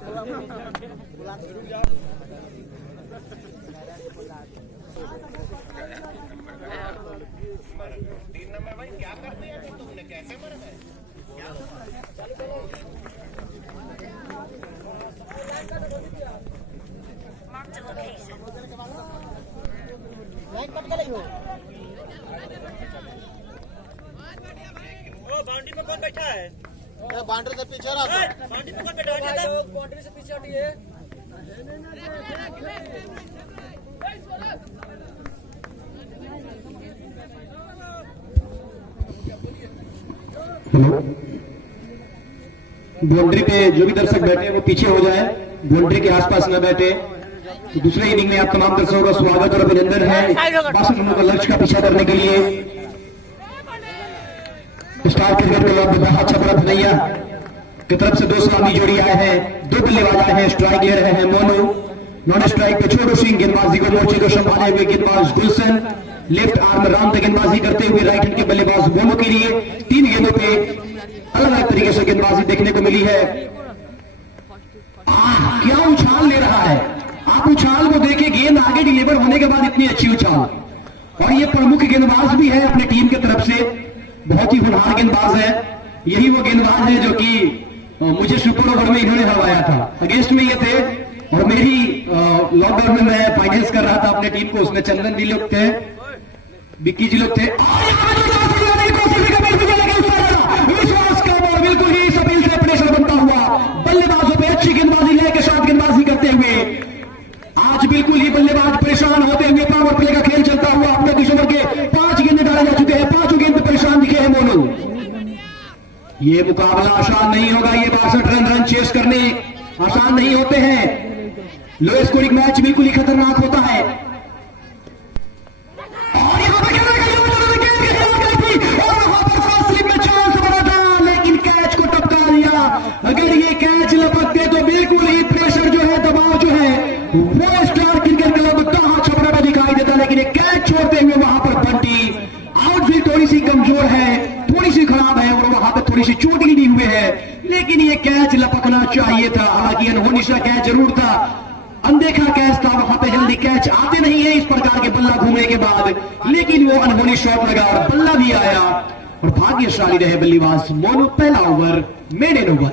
Number भाई क्या करते हैं तुमने, कैसे मर गए? बाउंड्री पे कौन बैठा है? बाउंड्री से पीछे रहा, बाउंड्री पे कौन बैठा है? बाउंड्री से पीछे हटिए। बाउंड्री पे जो भी दर्शक बैठे हैं वो पीछे हो जाए, बाउंड्री के आसपास न बैठे। तो दूसरे इनिंग में आप तमाम दर्शकों का स्वागत और अभिनंदन है। 62 रनों का लक्ष्य का पीछा करने के लिए स्टार क्रिकेट क्लब बदाहा छपरा धनैया की तरफ से 2 सलामी जोड़ी आए हैं। 2 बल्लेबाज आए हैं, स्ट्राइक ले रहे हैं मोनू, नॉन स्ट्राइक पे छोटू सिंह, गेंदबाजी को मोर्चे को संभाले हुए गेंदबाज गुलशन, लेफ्ट आर्म राउंड गेंदबाजी करते हुए राइट हैंड के बल्लेबाज मोनू के लिए 3 गेंदों पे अलग अलग तरीके से गेंदबाजी देखने को मिली है। क्या उछाल ले रहा है, आप उछाल को देखिए, गेंद आगे डिलीवर होने के बाद इतनी अच्छी उछाल। और ये प्रमुख गेंदबाज भी है अपने टीम की तरफ से, बहुत ही होनहार गेंदबाज है। यही वो गेंदबाज है जो कि मुझे सुपर ओवर में इन्होंने हरवाया था, अगेंस्ट में ये थे। और मेरी लॉकडाउन में मैं फाइनेंस कर रहा था अपने टीम को, उसमें चंदन जी लोग थे, विक्की जी लोग थे। विश्वास का बॉल बिल्कुल ही सपील से प्रेशर बनता हुआ, बल्लेबाजों पे अच्छी गेंदबाजी लय के साथ गेंदबाजी करते हुए आज बिल्कुल ही बल्लेबाज परेशान होते हुए पावर प्ले का खेल चलता हुआ अपने 20 ओवर के 5 गेंदे डाले जा चुके हैं, 5 गेंद पे परेशान दिखे हैं मोनू। ये मुकाबला आसान नहीं होगा, ये 62 रन चेस करने आसान नहीं होते हैं। लो स्कोरिंग मैच बिल्कुल ही खतरनाक होता है। और यहां पर चांस बना था, लेकिन कैच को टपका दिया। अगर ये कैच लपकते तो बिल्कुल ही प्रेशर जो है, दबाव जो है वो स्टार क्रिकेट क्लब बदाहा छपरा में दिखाई देता, लेकिन ये कैच छोड़ते हुए वहां पर बंटी आउटफील्ड थोड़ी सी कमजोर है, थोड़ी सी खराब है और वहां पर थोड़ी सी चोट गिरी हुए है, लेकिन ये कैच लपकना चाहिए था। हालांकि अनहोनी सा कैच जरूर था, अनदेखा कैच था, वहां पे जल्दी कैच आते नहीं है इस प्रकार के बल्ला घूमने के बाद, लेकिन वो अनहोनी शॉट लगा और बल्ला भी आया और भाग्यशाली रहे बल्लेबाज मोनू। पहला ओवर मेडन ओवर,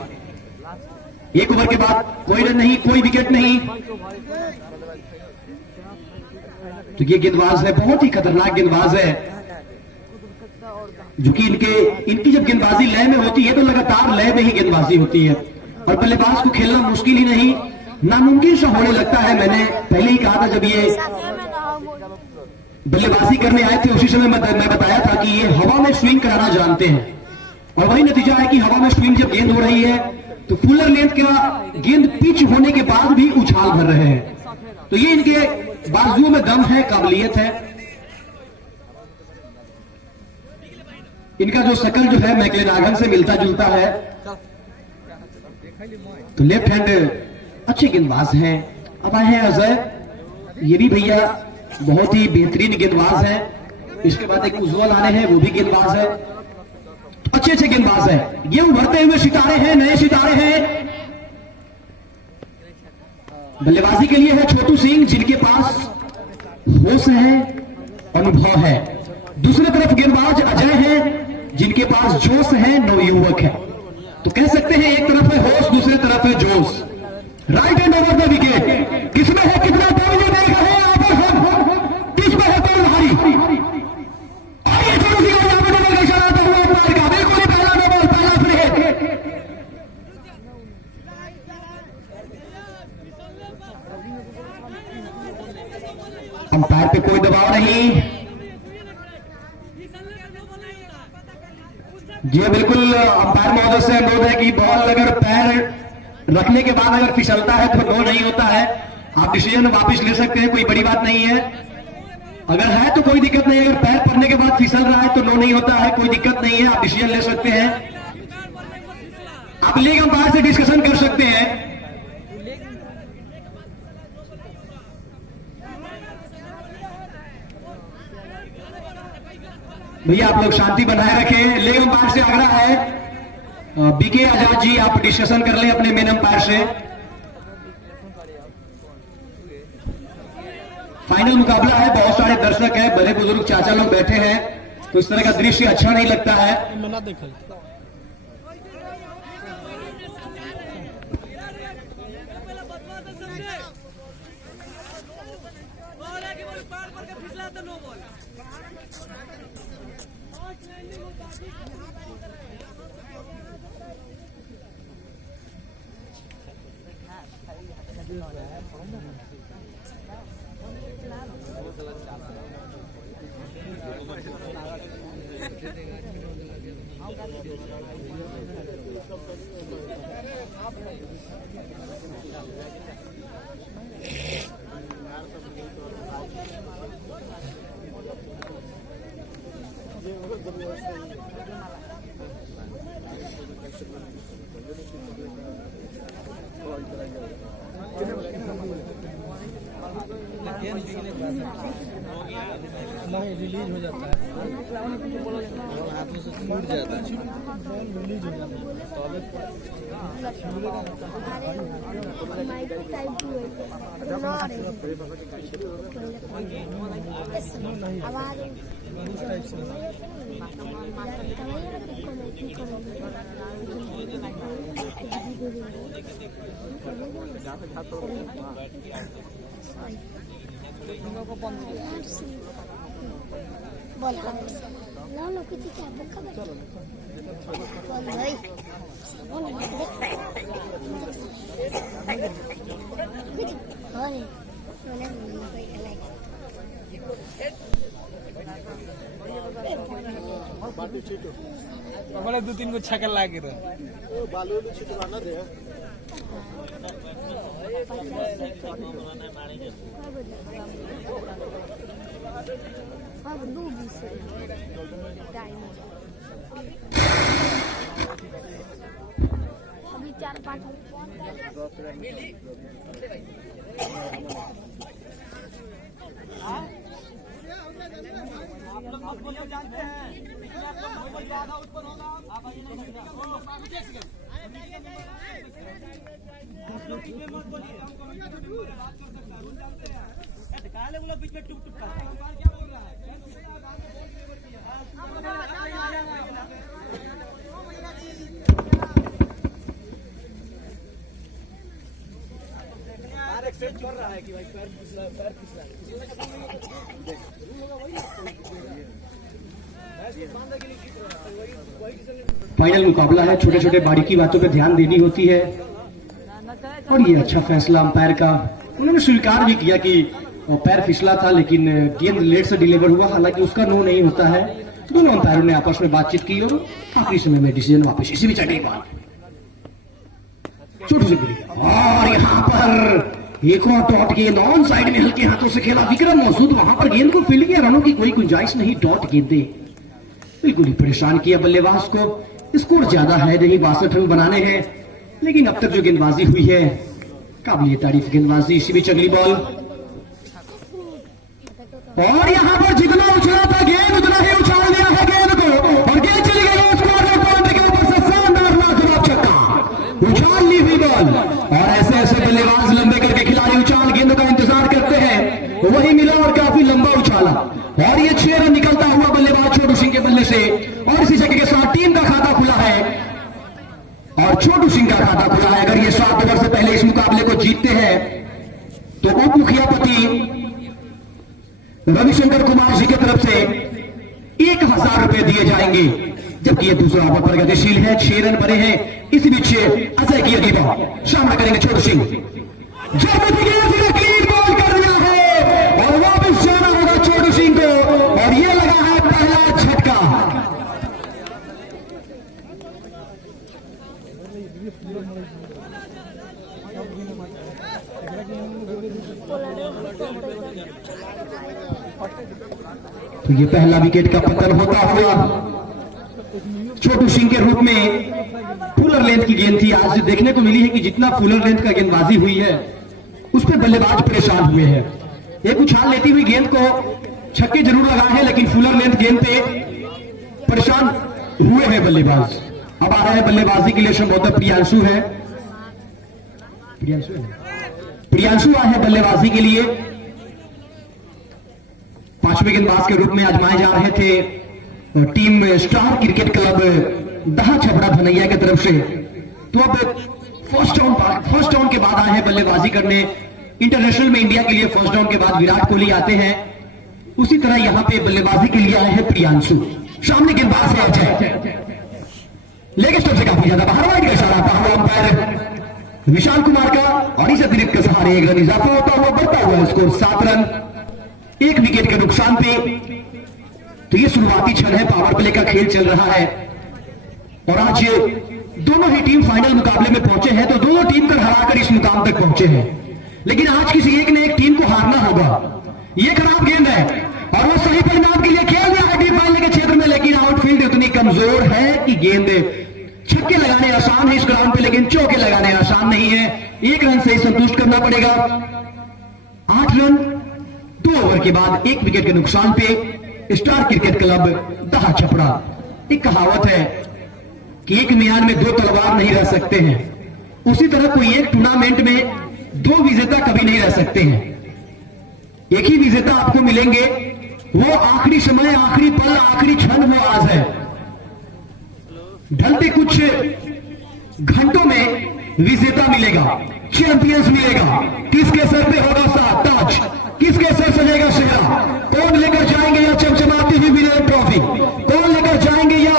1 ओवर के बाद कोई रन नहीं, कोई विकेट नहीं। तो ये गेंदबाज है, बहुत ही खतरनाक गेंदबाज है, जो कि इनकी जब गेंदबाजी लय में होती है तो लगातार लय में ही गेंदबाजी होती है और बल्लेबाज को खेलना मुश्किल ही नहीं, नामुमकिन सा होने लगता है। मैंने पहले ही कहा था जब ये बल्लेबाजी करने आए थे, उसी समय मैं बताया था कि ये हवा में स्विंग कराना जानते हैं और वही नतीजा है कि हवा में स्विंग जब गेंद हो रही है तो फुलर लेंथ का गेंद पिच होने के बाद भी उछाल भर रहे हैं। तो ये इनके बाजुओं में दम है, काबिलियत है। इनका जो शकल जो है मैक्लेनागन से मिलता जुलता है। तो लेफ्ट हैंड अच्छे गेंदबाज हैं। अब आए हैं अजय, ये भी भैया बहुत ही बेहतरीन गेंदबाज है। इसके बाद एक उज्जवल आने हैं, वो भी गेंदबाज है, अच्छे अच्छे गेंदबाज हैं। ये उभरते हुए सितारे हैं, नए सितारे हैं। बल्लेबाजी के लिए है छोटू सिंह, जिनके पास होश है, अनुभव है। दूसरी तरफ गेंदबाज अजय है, जिनके पास जोश है, नवयुवक है। तो कह सकते हैं एक तरफ है होश, दूसरी तरफ है जोश। Right hand over the wicket, किसमें है कितना दम, ये देख रहे हैं आप हम, किसमें है तलवारी। और ये छोटू सिंह यहां पर डबल का इशारा आता हुआ अंपायर का, बिल्कुल ही पहला नो बॉल, पहला फ्री। अंपायर पे कोई दबाव नहीं। जी बिल्कुल, अंपायर महोदय से अनुरोध है कि बॉल अगर पैर रखने के बाद अगर फिसलता है तो नो नहीं होता है, आप डिसीजन वापस ले सकते हैं, कोई बड़ी बात नहीं है। अगर है तो कोई दिक्कत नहीं है, अगर पैर पड़ने के बाद फिसल रहा है तो नो नहीं होता है, कोई दिक्कत नहीं है, आप डिसीजन ले सकते हैं। आप लीग अंपायर से डिस्कशन कर सकते हैं। भैया आप लोग शांति बनाए रखें। लेग अंपायर से आग्रह है, बीके आजाद जी आप डिस्कशन कर लें अपने मेन अंपायर से। फाइनल मुकाबला है, बहुत सारे दर्शक हैं, बड़े बुजुर्ग चाचा लोग बैठे हैं, तो इस तरह का दृश्य अच्छा नहीं लगता है। नहीं रिलीज हो जाता है, हाथों से छूट जाता है, रिलीज हो जाता हमारे 2-3 को छक्का लागे रहे अभी 4-5 आप लोग जानते हैं ज्यादा उत्पन्न होगा आप काले लोग बीच में टुक टुक क्या बोल रहा है एक्सेप्ट कर रहा है कि भाई पैर फिसला फाइनल मुकाबला है, छोटे छोटे बारीकी बातों पे ध्यान देनी होती है और ये अच्छा फैसला अंपायर का। उन्होंने स्वीकार भी किया कि पैर फिसला था, लेकिन गेंद लेट से डिलीवर हुआ, हालांकि उसका नो नहीं होता है। दोनों अंपायरों ने आपस में बातचीत की और आखिरी समय में डिसीजन वापस इसी भी चढ़ने बाद छोटी सी गिरी और यहाँ पर एक और डॉट गेंद ऑन साइड में हल्के हाथों से खेला विक्रम मौजूद, वहां पर गेंद को फील्ड किया, रनों की कोई गुंजाइश नहीं, डॉट गेंदे बिल्कुल ही परेशान किया बल्लेबाज को। स्कोर ज्यादा है नहीं, 62 रन बनाने हैं, लेकिन अब तक जो गेंदबाजी हुई है काबिल तारीफ गेंदबाजी। इसी बीच अगली बॉल और यहाँ पर जितना उछला था गेंद उतना ही उछाल दिया है गेंद को और गेंद चली गई उस कॉर्नर पॉइंट के ऊपर से शानदार लाजवाब छक्का, उछाल ली हुई बॉल। और ऐसे ऐसे बल्लेबाज लंबे करके खिलाड़ी उछाल गेंद का इंतजार करते हैं, वही मिला और काफी लंबा उछाला और ये 6 रन निकलता हुआ बल्लेबाज छोटू सिंह के बल्ले से। और इसी छक्के के साथ टीम का खाता खुला है और छोटू सिंह का खाता खुला है। अगर ये 7 ओवर से पहले इस मुकाबले को जीतते हैं तो उप मुखियापति रविशंकर कुमार जी की तरफ से 1000 रुपए दिए जाएंगे, जबकि ये दूसरा ओवर प्रगतिशील है, 6 रन बने हैं। इसी बीच अजय की अगली बॉल सामना करेंगे छोटू सिंह, बॉल कर दिया है और वापस जाना होगा छोटू सिंह को और ये लगा है पहला झटका। तो ये पहला विकेट का पतन होता हुआ छोटू सिंह के रूप में फुलर लेंथ की गेंद थी। आज देखने को मिली है कि जितना फुलर लेंथ का गेंदबाजी हुई है उस पर बल्लेबाज परेशान हुए हैं। एक उछाल लेती हुई गेंद को छक्के जरूर लगाए हैं, लेकिन फुलर लेंथ गेंद पे परेशान हुए हैं बल्लेबाज। अब आ रहा है बल्लेबाजी के लिए संभवतः प्रियांशु है, प्रियांशु आए हैं बल्लेबाजी के लिए पांचवें गेंदबाज के रूप में आजमाए जा रहे थे टीम स्टार क्रिकेट क्लब दहा छपरा धनैया की तरफ से। तो अब फर्स्ट डाउन के बाद आए हैं बल्लेबाजी करने। इंटरनेशनल में इंडिया के लिए फर्स्ट डाउन के बाद विराट कोहली आते हैं, उसी तरह यहां पे बल्लेबाजी के लिए आए हैं प्रियांशु। सामने गेंदबाज है अजय, लेग स्टंप से काफी ज्यादा बाहर, वाइड का इशारा आता हुआ अंपायर विशाल कुमार का, और इस अतिरिक्त के सहारे एक रन इजाफा होता हुआ बढ़ता हुआ स्कोर 7 रन 1 विकेट के नुकसान पे। तो ये शुरुआती क्षण है, पावर प्ले का खेल चल रहा है और आज दोनों ही टीम फाइनल मुकाबले में पहुंचे हैं, तो दोनों टीम को हराकर इस मुकाम तक पहुंचे हैं। लेकिन आज किसी एक ने एक टीम को हारना होगा। ये खराब गेंद है और वो सही परिणाम के लिए खेल रहा है डीप मारने के क्षेत्र में, लेकिन आउटफील्ड इतनी कमजोर है कि गेंद छक्के लगाने आसान है इस ग्राउंड पे, लेकिन चौके लगाने आसान नहीं है। 1 रन से ही संतुष्ट करना पड़ेगा। 8 रन 2 ओवर के बाद 1 विकेट के नुकसान पे स्टार क्रिकेट क्लब दहा छपरा। एक कहावत है कि एक म्यान में 2 तलवार नहीं रह सकते हैं, उसी तरह कोई एक टूर्नामेंट में 2 विजेता कभी नहीं रह सकते हैं। एक ही विजेता आपको मिलेंगे, वो आखिरी समय, आखिरी पल, आखिरी क्षण वो आज है। ढलते कुछ घंटों में विजेता मिलेगा, चैंपियंस मिलेगा। किसके सर पे होगा ताज, किसके सर सजेगा चेहरा, कौन लेकर जाएंगे या चमचमाती हुई विजय ट्रॉफी, कौन लेकर जाएंगे या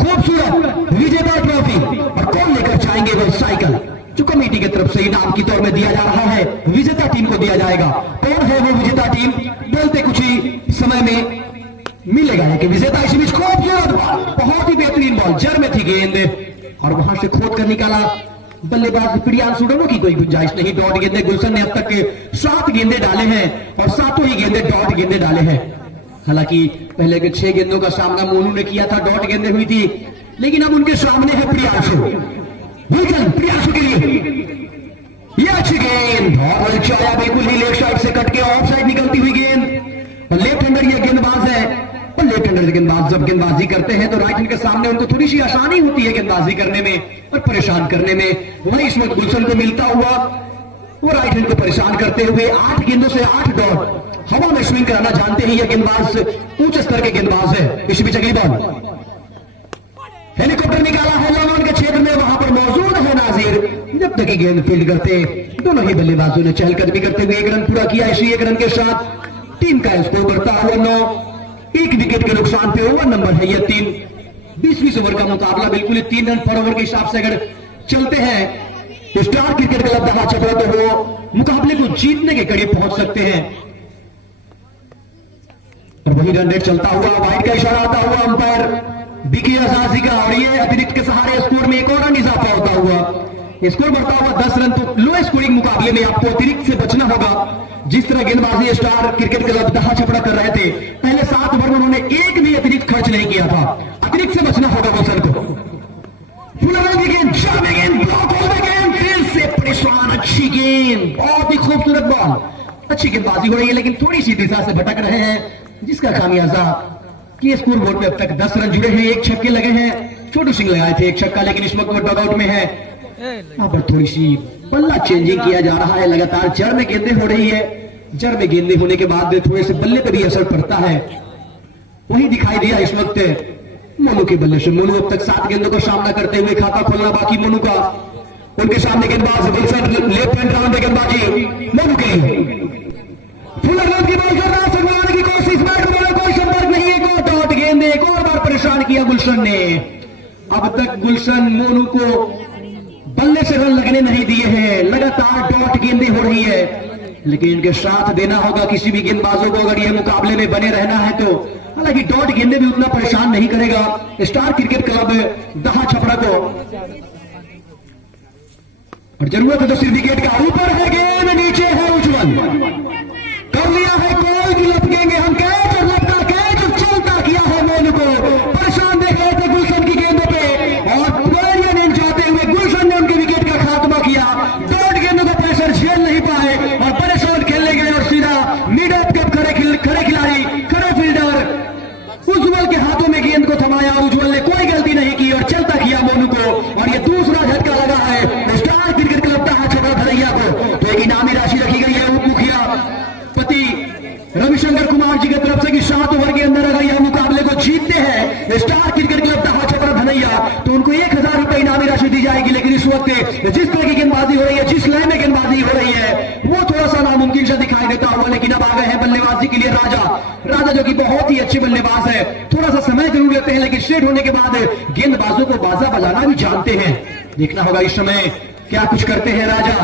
खूबसूरत विजेता ट्रॉफी, और कौन लेकर जाएंगे वो साइकिल जो कमेटी की तरफ से इनाम के तौर में दिया जा रहा है, विजेता टीम को दिया जाएगा। कौन है वो विजेता टीम, बोलते कुछ ही समय में मिलेगा कि विजेता। इस बीच खूबसूरत बॉल, बहुत ही बेहतरीन बॉल, जड़ में थी गेंद और वहां से खोद कर निकाला बल्लेबाज प्रियांशु। दोनों की कोई गुंजाइश नहीं। डॉट गेंदे गुलशन ने अब तक 7 गेंदे डाले हैं और 7 ही गेंदे डॉट गेंदे डाले हैं। हालांकि पहले के 6 गेंदों का सामना मोनू ने किया था, डॉट गेंदे हुई थी, लेकिन अब उनके सामने है प्रियांशु। प्रियांशु के लिए ये अच्छी गेंद और चाया बिल्कुल ही लेफ्ट साइड से कट के ऑफ साइड निकलती हुई गेंद। और लेफ्ट हैंडर ये गेंदबाज है, और लेफ्ट हैंडर गेंदबाज जब गेंदबाजी करते हैं तो राइट हैंड के सामने उनको थोड़ी सी आसानी होती है गेंदबाजी करने में और परेशान करने में। वही इस वक्त गुलशन को मिलता हुआ वो राइट हैंड को परेशान करते हुए 8 गेंदों से 8 डॉट हवा में स्विंग कराना जानते हैं। यह गेंदबाज उच्च स्तर के गेंदबाज है। इसी बीच अगली बॉल, हेलीकॉप्टर निकाला है लॉन के क्षेत्र में, वहां पर मौजूद है नाजिर। जब तक गेंद फील्ड करते दोनों ही बल्लेबाजों ने चहलकदमी करते हुए 1 रन पूरा किया। इसी 1 रन के साथ टीम का स्कोर बढ़ता हुआ 9, 1 विकेट के नुकसान पे ओवर नंबर है यह 3। 20-20 ओवर का मुकाबला बिल्कुल 3 रन पर ओवर के हिसाब से अगर चलते हैं तो स्टार क्रिकेट क्लब दहा छपरा तो वो मुकाबले को जीतने के करीब पहुंच सकते हैं। और वही रन रेट चलता हुआ, वाइड का इशारा आता हुआ अंपायर बिकी अजाजी का, और ये अतिरिक्त के सहारे स्कोर में 1 और रन इजाफा होता हुआ स्कोर बढ़ता हुआ 10 रन। तो लो स्कोरिंग मुकाबले में आपको अतिरिक्त से बचना होगा। जिस तरह गेंदबाजी स्टार क्रिकेट क्लब दहा छपरा कर रहे थे, पहले 7 ओवर में उन्होंने एक भी अतिरिक्त खर्च नहीं किया था। अतिरिक्त से बचना होगा गुलशन को। गेंद ब्लॉक हो गई, गेंद फिर से परेशान। अच्छी गेंद, बहुत ही खूबसूरत बॉल, अच्छी गेंदबाजी हो रही है, लेकिन थोड़ी सी दिशा से भटक रहे हैं, जिसका खामियाजा कि स्कोर बोर्ड में अब तक 10 रन जुड़े हैं, 1 छक्के लगे हैं। छोटू सिंह लगाए थे 1 छक्का, लेकिन इस वक्त वो डॉगआउट में है। यहाँ पर थोड़ी सी बल्ला चेंजिंग किया जा रहा है, लगातार जड़ में गेंदें हो रही है। जड़ में गेंदें होने के बाद थोड़े से बल्ले पर भी असर पड़ता है। वही दिखाई दिया इस वक्त मोनू के बल्ले से। मोनू अब तक 7 गेंदों का सामना करते हुए, खाता खोलना बाकी मोनू का। उनके सामने गेंदबाज लेफ्ट हैंड राउंड में गेंदबाजी मोनू के लिए फुलर गेंद की बॉल कर रहा है, संभालने की कोशिश, बैट बॉल कोई संपर्क नहीं, एक और डॉट गेंद, एक और बार परेशान किया गुलशन ने। अब तक गुलशन मोनू को बल्ले से रन लगने नहीं दिए हैं, लगातार डॉट गेंदें हो रही है, लेकिन इनके साथ देना होगा किसी भी गेंदबाजों को अगर ये मुकाबले में बने रहना है तो। हालांकि डॉट गेंदें भी उतना परेशान नहीं करेगा स्टार क्रिकेट क्लब दहा छपरा को, और जरूरत है तो सिर्फ विकेट का। ऊपर है गेंद, नीचे है उज्जवल, कर लिया है कोई भी, लपकेंगे हम कैच, और लपका कैच चलता किया है मोनू को। परेशान देख रहे थे गुलशन की गेंदों पे, और प्लेयर एंड जाते हुए गुलशन ने उनके विकेट का खात्मा किया। डॉट गेंदों का प्रेशर झेल नहीं पाए और परेशान खेलने गए, और सीधा मिड ऑफ कप खड़े खिलाड़ी, खड़े फील्डर उज्जवल के हाथों में गेंद को थमाया। उज्जवल ने कोई गलती नहीं की और चलता किया मोनू को, और ये दूसरा झटका लगा है स्टार क्रिकेट क्लब दहा छपरा धनैया को। तो एक इनामी राशि रखी गई है उप मुखिया पति रविशंकर कुमार जी की तरफ से। जिस तरह की गेंदबाजी हो रही है, जिस लय में गेंदबाजी हो रही है, वो थोड़ा सा नामुमकिन सा दिखाई देता हुआ। लेकिन अब आ गए हैं बल्लेबाजी के लिए राजा जो कि बहुत ही अच्छे बल्लेबाज है। थोड़ा सा समय जरूर लेते हैं, लेकिन स्ट्रेट होने के बाद गेंदबाजों को बाजा बजाना भी जानते हैं। देखना होगा इस समय क्या कुछ करते हैं राजा।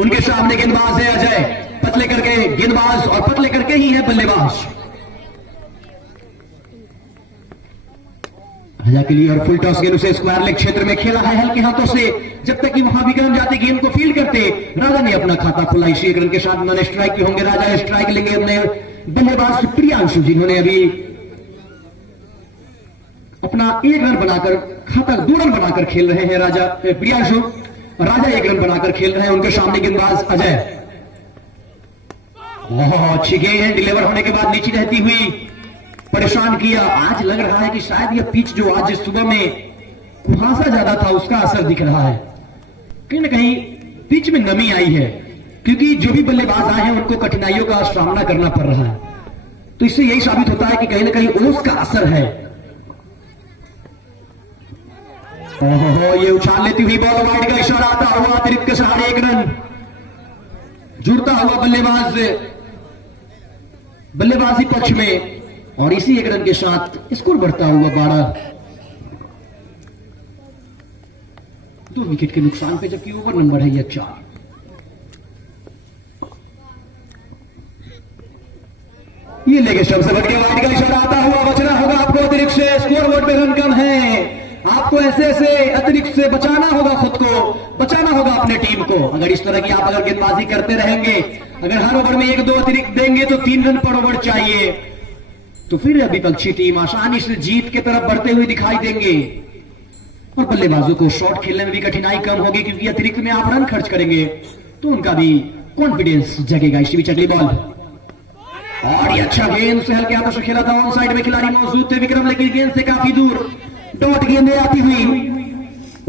उनके सामने गेंदबाज है अजय, पतले करके गेंदबाज और पतले करके ही है बल्लेबाज। राजा के लिए और फुल टॉस गेंद उसे स्क्वायर लेग क्षेत्र में खेला है हल्के हाथों से। जब तक कि वहां विक्रम जाते गेंद को फील्ड करते, राजा ने अपना खाता खुला। इसी एक रन के साथ नॉन स्ट्राइक के होंगे राजा। स्ट्राइक लेंगे अपने बल्लेबाज प्रियांशु, जिन्होंने अभी अपना 1 रन बनाकर खाता 2 रन बनाकर खेल रहे हैं राजा प्रियांशु। राजा 1 रन बनाकर खेल रहे हैं। उनके सामने गेंदबाज अजय, बहुत अच्छी गेंद है। डिलीवर होने के बाद नीचे रहती हुई परेशान किया। आज लग रहा है कि शायद यह पिच जो आज सुबह में कुहासा ज्यादा था, उसका असर दिख रहा है। कहीं ना कहीं पिच में नमी आई है, क्योंकि जो भी बल्लेबाज आए हैं उनको कठिनाइयों का सामना करना पड़ रहा है। तो इससे यही साबित होता है कि कहीं ना कहीं ओस का असर है। ओहो, ये उछाल लेती हुई बॉल, वाइड का इशारा आता हुआ, अतिरिक्त के सहारे 1 रन जुड़ता हुआ बल्लेबाजी पक्ष में। और इसी 1 रन के साथ स्कोर बढ़ता हुआ 12। 2 विकेट के नुकसान पे, जबकि ओवर नंबर है यह 4। ये लेगे सबसे बढ़ के वाइड का इशारा आता हुआ, बचना होगा आपको अतिरिक्त से। स्कोर बोर्ड पे रन कम है, आपको ऐसे अतिरिक्त से बचाना होगा, खुद को बचाना होगा, अपने टीम को। अगर इस तरह की आप अगर गेंदबाजी करते रहेंगे, अगर हर ओवर में 1-2 अतिरिक्त देंगे तो 3 रन पर ओवर चाहिए, तो फिर विपक्षी टीम आसानी से जीत की तरफ बढ़ते हुए दिखाई देंगे। और बल्लेबाजों को शॉट खेलने में भी कठिनाई कम होगी, क्योंकि अतिरिक्त में आप रन खर्च करेंगे तो उनका भी कॉन्फिडेंस जगेगा। इसी बीच अगली बॉल, और ये अच्छा गेंद से हल्के हाथों से खेला था। ऑन साइड में खिलाड़ी मौजूद थे विक्रम, लेकिन गेंद से काफी दूर डॉट गेंदे आती हुई।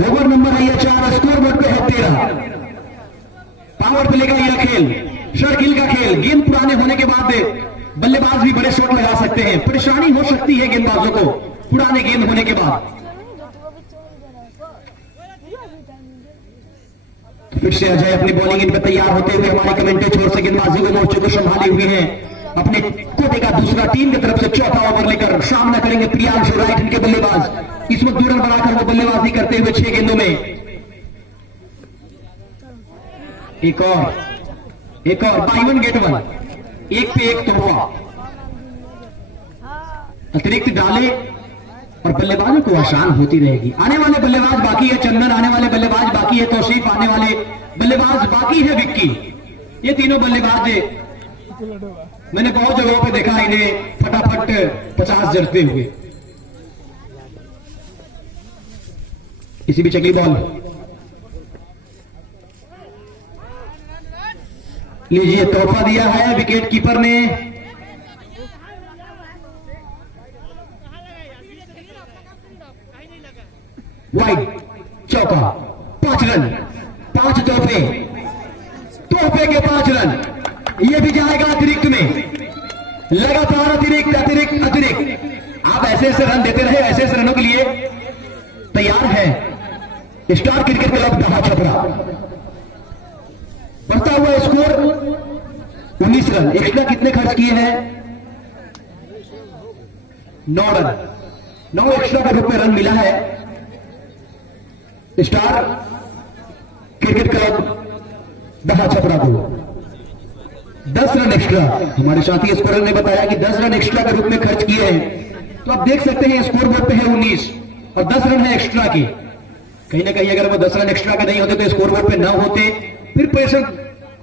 ओवर नंबर है यह 4, स्कोर बोर्ड पे है 13। पावर प्ले का यह खेल, सर्किल का खेल। गेंद पुराने होने के बाद बल्लेबाज भी बड़े शॉट लगा सकते हैं। परेशानी हो सकती है गेंदबाजों को पुराने गेंद होने के बाद। फिर से अजय अपनी बॉलिंग इन पर तैयार होते हुए हमारे कमेंटेटर से गेंदबाजी के मोर्चे को संभाले हुए हैं। अपने कोटे का दूसरा टीम की तरफ से चौथा ओवर लेकर सामना करेंगे प्रियांशु, राइट हैंड के बल्लेबाज। इस वक्त 2 रन बनाकर वो बल्लेबाजी करते हुए 6 गेंदों में। एक और बाई 1 गेट 1, 1 पे 1 तोहफा। अतिरिक्त डाले और बल्लेबाजों को आसान होती रहेगी। आने वाले बल्लेबाज बाकी है चंदन, आने वाले बल्लेबाज बाकी है तौसीफ, आने वाले बल्लेबाज बाकी है विक्की। ये तीनों बल्लेबाज मैंने बहुत जगहों पे देखा इन्हें फटाफट 50 जड़ते हुए। इसी बीच अगली बॉल, लीजिए तोहफा दिया है विकेट कीपर ने। वाइड चौका, 5 रन, 5 तोहफे के 5 रन। ये भी जाएगा अतिरिक्त में, लगातार अतिरिक्त। आप ऐसे रन देते रहे, ऐसे रनों के लिए तैयार है स्टार क्रिकेट क्लब दहा छपरा। बढ़ता हुआ स्कोर 19 रन। एक्स्ट्रा कितने खर्च किए हैं? 9 रन। 9 एक्स्ट्रा के रूप में रन मिला है स्टार क्रिकेट क्लब दहा छपरा को। 10 रन एक्स्ट्रा हमारे साथी स्कोरर ने बताया कि 10 रन एक्स्ट्रा के रूप में खर्च किए हैं। तो आप देख सकते हैं स्कोर बोर्ड पे है 19 और 10 रन है एक्स्ट्रा के। कहीं ना कहीं अगर वो 10 रन एक्स्ट्रा के नहीं होते तो स्कोर बोर्ड पे ना होते, फिर प्रेशर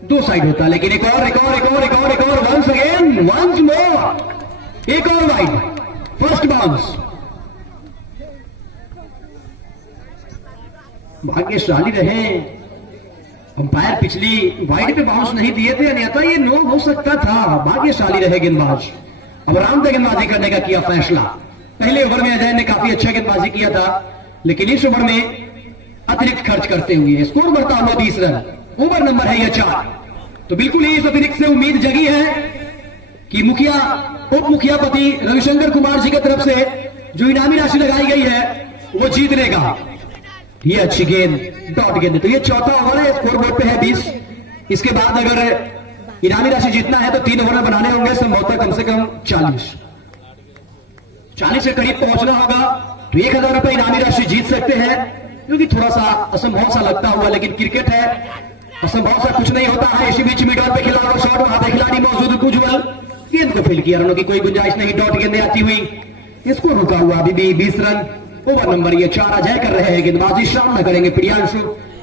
2 साइड होता। लेकिन एक और वंस अगेन, वंस मोर, एक और वाइड, फर्स्ट बाउंस। भाग्यशाली रहे अंपायर, पिछली वाइड पे बाउंस नहीं दिए थे, अन्यथा ये नो हो सकता था। भाग्यशाली रहे गेंदबाज। अब आराम से गेंदबाजी करने का किया फैसला। पहले ओवर में अजय ने काफी अच्छा गेंदबाजी किया था, लेकिन इस ओवर में अतिरिक्त खर्च करते हुए स्कोर बढ़ता हुआ 20 रन। ओवर नंबर है यह 4। तो बिल्कुल ही इस अतिरिक्त से उम्मीद जगी है कि उप मुखियापति रविशंकर कुमार जी की तरफ से जो इनामी राशि लगाई गई है वो जीत लेगा। ये अच्छी गेंद, डॉट गेंद। तो ये चौथा ओवर है, स्कोर बोर्ड पे है 20। इसके बाद अगर इनामी राशि जीतना है तो 3 ओवर में बनाने होंगे, संभवतः कम से कम 40 के करीब पहुंचना होगा। तो 1000 रुपए इनामी राशि जीत सकते हैं, जो कि थोड़ा सा असंभव सा लगता हुआ, लेकिन क्रिकेट है, असंभव सा कुछ नहीं होता है। इसी बीच मिड ऑन पे खिलाड़ी और शॉट, वहां पे खिलाड़ी मौजूद उज्जवल, गेंद को फील्ड किया, रनों की कोई गुंजाइश नहीं, डॉट गेंदें आती हुई, इसको रुका हुआ अभी भी 20 रन। ओवर नंबर ये 4 अजय कर रहे हैं, गेंदबाजी सामना करेंगे प्रियांशु,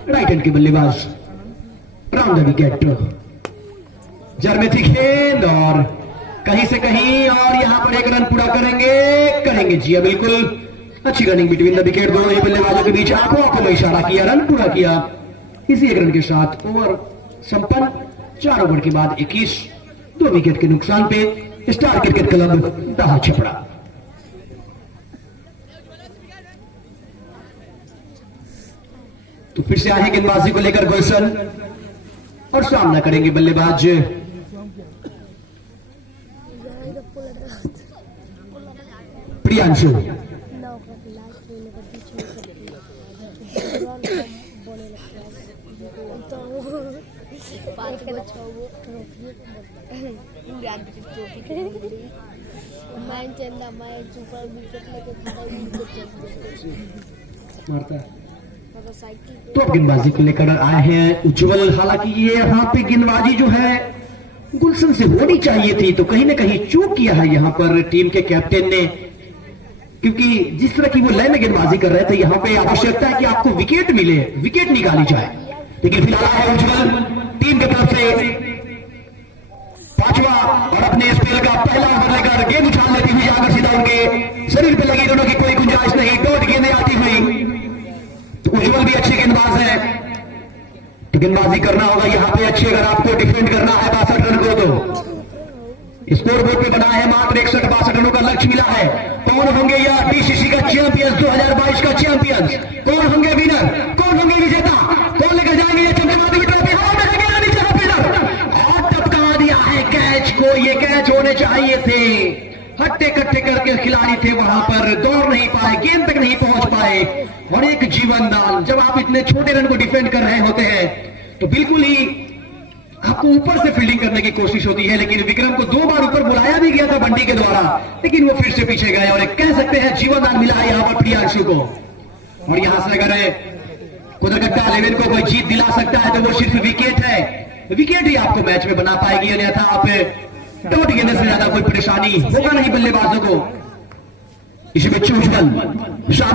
राइट हैंड के बल्लेबाज, राउंड द विकेट, जरमे थी गेंद और कहीं से कहीं, और यहां पर एक रन पूरा करेंगे जी बिल्कुल। अच्छी रनिंग बिटवीन द विकेट, दोनों ही बल्लेबाजों के बीच आंखों में इशारा किया, रन पूरा किया। इसी 1 रन के साथ ओवर संपन्न। 4 ओवर के बाद 21, 2 विकेट के नुकसान पे स्टार क्रिकेट क्लब दाहा छपड़ा। तो फिर से आए गेंदबाजी को लेकर गुलशन, और सामना करेंगे बल्लेबाज प्रियांशु। मारता है तो अब गेंदबाजी को लेकर आए हैं उज्जवल। हालांकि ये यहाँ पे गेंदबाजी जो है गुलशन से होनी चाहिए थी, तो कहीं ना कहीं चूक किया है यहाँ पर टीम के कैप्टन ने, क्योंकि जिस तरह की वो लय में गेंदबाजी कर रहे थे, यहाँ पे आवश्यकता है कि आपको विकेट मिले, विकेट निकाली जाए। लेकिन फिलहाल है उज्जवल टीम की तरफ से 5वां और अपने स्पेल का पहला ओवर लेकर गेंद उछाल लेती हुई जाकर सीधा उनके शरीर पे लगी, दोनों की कोई गुंजाइश नहीं, डॉट गेंदें आती हुई। तो उज्जवल भी अच्छे गेंदबाज है, तो गेंदबाजी करना होगा यहाँ पे अच्छी, अगर आपको डिफेंड करना है 62 रन को। तो स्कोर बोर्ड पे बना है मात्र 61-62 रनों का लक्ष्य मिला है। कौन होंगे यह बीसीसी का चैंपियंस, 2022 का चैंपियंस? कौन होंगे विनर, कौन होंगे विजेता, कौन लेकर जाएंगे ये चमचमाती ट्रॉफी? और टपका दिया है कैच को, ये कैच होने चाहिए थे। हट्टे कट्टे करके खिलाड़ी थे वहां पर, दौड़ नहीं पाए, गेंद तक नहीं पहुंच पाए, और एक जीवन दान। जब आप इतने छोटे रन को डिफेंड कर रहे होते हैं तो बिल्कुल ही आपको ऊपर से फील्डिंग करने की कोशिश होती है। लेकिन विक्रम को 2 बार ऊपर बुलाया भी गया था बंडी के द्वारा, लेकिन वो फिर से पीछे गए, और एक कह सकते हैं जीवन दान मिला है यहाँ पर प्रियांशु को। और यहां से अगर कुदरकट्टा 11 को कोई जीत दिला सकता है तो वो सिर्फ विकेट है, विकेट ही आपको मैच में बना पाएगी, अन्यथा आप डॉट गेंद से ज्यादा कोई परेशानी होगा नहीं बल्लेबाजों को। इसी में उज्जवल